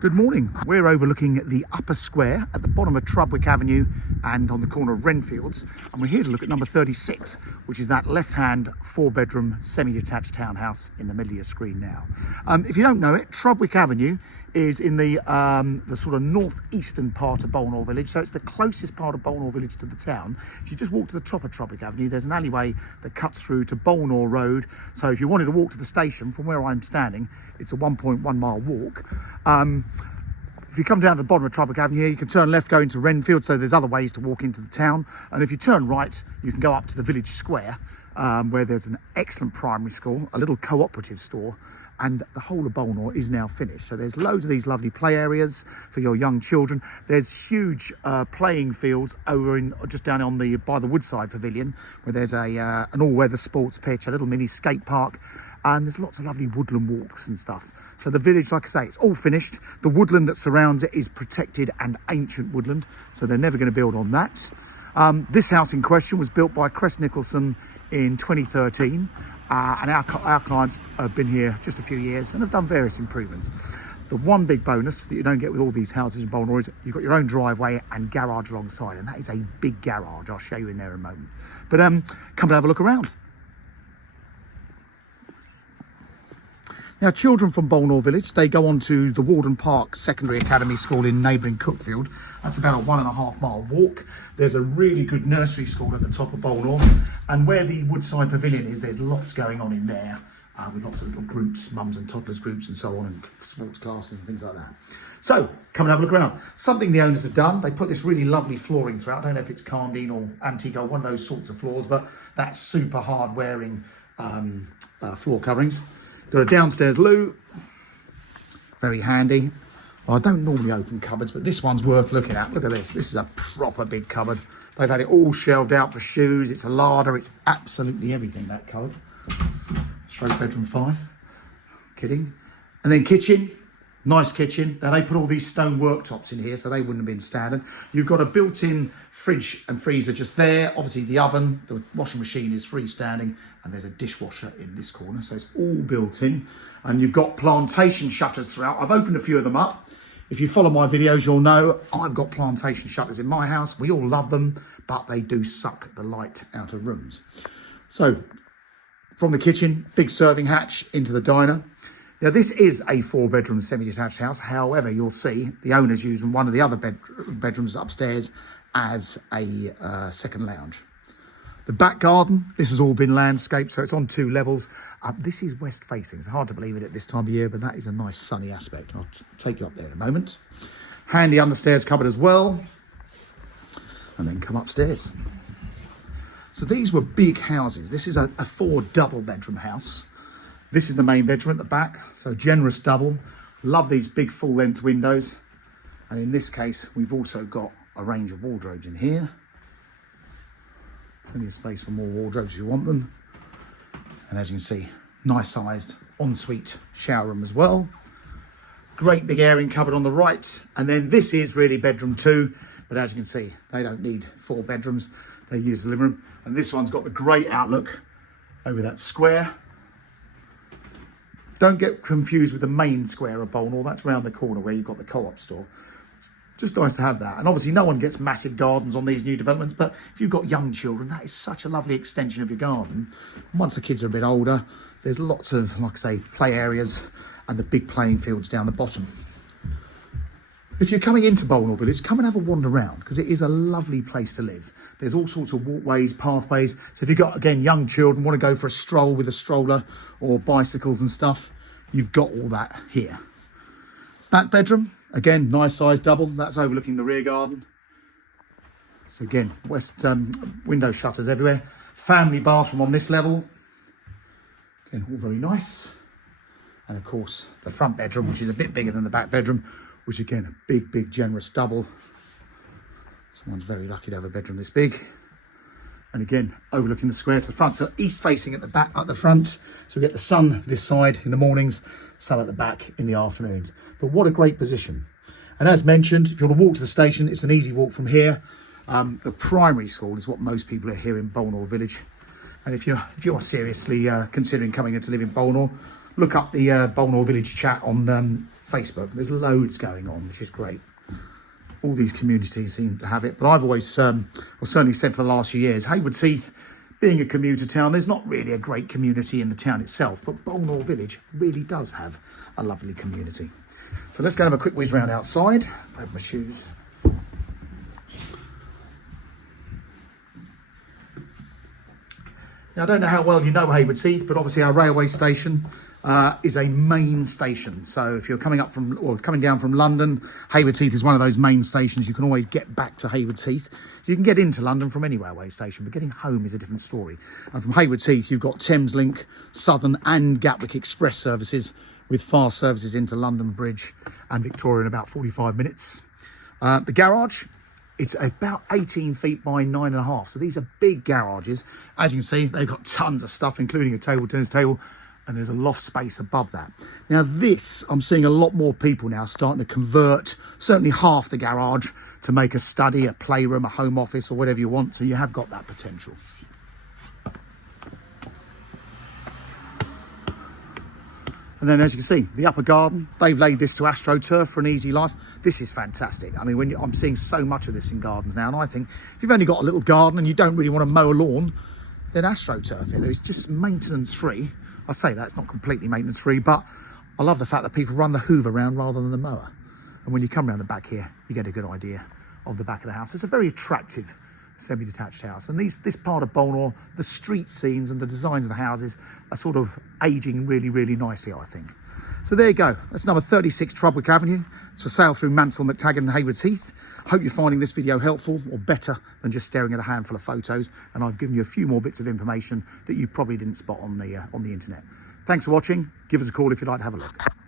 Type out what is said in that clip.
Good morning. We're overlooking the upper square at the bottom of Trubwick Avenue and on the corner of Renfields, and we're here to look at number 36, which is that left-hand 4-bedroom semi-detached townhouse in the middle of your screen now. If you don't know it, Trubwick Avenue is in the sort of northeastern part of Bolnor Village, so it's the closest part of Bolnor Village to the town. If you just walk to the top of Trubwick Avenue, there's an alleyway that cuts through to Bolnor Road, so if you wanted to walk to the station from where I'm standing, it's a 1.1 mile walk. If you come down to the bottom of Trubwick Avenue, you can turn left, go into Renfield, so there's other ways to walk into the town. And if you turn right, you can go up to the village square, where there's an excellent primary school, a little cooperative store, and the whole of Bolnor is now finished. So there's loads of these lovely play areas for your young children. There's huge playing fields over in just down on by the Woodside Pavilion, where there's an all-weather sports pitch, a little mini skate park, and there's lots of lovely woodland walks and stuff. So the village, like I say, it's all finished. The woodland that surrounds it is protected and ancient woodland, so they're never going to build on that. This house in question was built by Crest Nicholson in 2013, and our clients have been here just a few years and have done various improvements. The one big bonus that you don't get with all these houses in Bolnor is you've got your own driveway and garage alongside, and that is a big garage. I'll show you in there in a moment. But come and have a look around. Now, children from Bolnor Village, they go on to the Warden Park Secondary Academy School in neighbouring Cookfield. That's about a 1.5 mile walk. There's a really good nursery school at the top of Bolnor. And where the Woodside Pavilion is, there's lots going on in there, with lots of little groups, mums and toddlers groups and so on, and sports classes and things like that. So, come and have a look around. Something the owners have done, they put this really lovely flooring throughout. I don't know if it's Carndine or Antique or one of those sorts of floors, but that's super hard wearing floor coverings. Got a downstairs loo, very handy. Well, I don't normally open cupboards, but this one's worth looking at. Look at this. This is a proper big cupboard. They've had it all shelved out for shoes. It's a larder. It's absolutely everything, that cupboard. Straight bedroom 5. Kidding. And then kitchen. Nice kitchen. Now, they put all these stone worktops in here, so they wouldn't have been standard. You've got a built-in fridge and freezer just there. Obviously, the oven, the washing machine is freestanding, and there's a dishwasher in this corner, so it's all built in. And you've got plantation shutters throughout. I've opened a few of them up. If you follow my videos, you'll know I've got plantation shutters in my house. We all love them, but they do suck the light out of rooms. So, from the kitchen, big serving hatch into the diner. Now, this is a 4-bedroom semi-detached house. However, you'll see the owners using one of the other bedrooms upstairs as a second lounge. The back garden, this has all been landscaped, so it's on 2 levels. This is west facing. It's hard to believe it at this time of year, but that is a nice sunny aspect. I'll take you up there in a moment. Handy understairs cupboard as well. And then come upstairs. So these were big houses. This is a 4 double bedroom house. This is the main bedroom at the back, so generous double. Love these big full length windows. And in this case, we've also got a range of wardrobes in here. Plenty of space for more wardrobes if you want them. And as you can see, nice sized ensuite shower room as well. Great big airing cupboard on the right. And then this is really bedroom 2. But as you can see, they don't need 4 bedrooms. They use the living room. And this one's got the great outlook over that square. Don't get confused with the main square of Bolnor. That's round the corner where you've got the co-op store. It's just nice to have that. And obviously no one gets massive gardens on these new developments, but if you've got young children, that is such a lovely extension of your garden. And once the kids are a bit older, there's lots of, like I say, play areas and the big playing fields down the bottom. If you're coming into Bolnor Village, come and have a wander around, because it is a lovely place to live. There's all sorts of walkways, pathways. So if you've got, again, young children, want to go for a stroll with a stroller or bicycles and stuff, you've got all that here. Back bedroom, again, nice size double. That's overlooking the rear garden. So again, west window shutters everywhere. Family bathroom on this level. Again, all very nice. And of course, the front bedroom, which is a bit bigger than the back bedroom, which again, a big, generous double. Someone's very lucky to have a bedroom this big. And again, overlooking the square to the front. So east facing at the back, at the front. So we get the sun this side in the mornings, sun at the back in the afternoons. But what a great position. And as mentioned, if you want to walk to the station, it's an easy walk from here. The primary school is what most people are here in Bolnor Village. And if you're seriously considering coming in to live in Bolnor, look up the Bolnor Village chat on Facebook. There's loads going on, which is great. All these communities seem to have it, but I've always, certainly said for the last few years, Haywards Heath, being a commuter town, there's not really a great community in the town itself, but Bolnor Village really does have a lovely community. So let's go and have a quick whiz round outside. I have my shoes. Now, I don't know how well you know Haywards Heath, but obviously our railway station is a main station. So if you're coming up from or coming down from London, Haywards Heath is one of those main stations. You can always get back to Haywards Heath. You can get into London from any railway station, but getting home is a different story. And from Haywards Heath, you've got Thameslink, Southern and Gatwick Express services with fast services into London Bridge and Victoria in about 45 minutes. The garage, it's about 18 feet by 9.5. So these are big garages. As you can see, they've got tons of stuff, including a table tennis table, and there's a loft space above that. Now this, I'm seeing a lot more people now starting to convert, certainly half the garage, to make a study, a playroom, a home office, or whatever you want. So you have got that potential. And then, as you can see, the upper garden, they've laid this to AstroTurf for an easy life. This is fantastic. I mean, I'm seeing so much of this in gardens now, and I think if you've only got a little garden and you don't really want to mow a lawn, then AstroTurf it. It's just maintenance free. I say that, it's not completely maintenance free, but I love the fact that people run the hoover around rather than the mower. And when you come around the back here, you get a good idea of the back of the house. It's a very attractive semi-detached house. And this part of Bolnor, the street scenes and the designs of the houses are sort of aging really, really nicely, I think. So there you go. That's number 36 Trubwick Avenue. It's for sale through Mansell, McTaggart and Haywards Heath. Hope you're finding this video helpful, or better than just staring at a handful of photos. And I've given you a few more bits of information that you probably didn't spot on the internet. Thanks for watching. Give us a call if you'd like to have a look.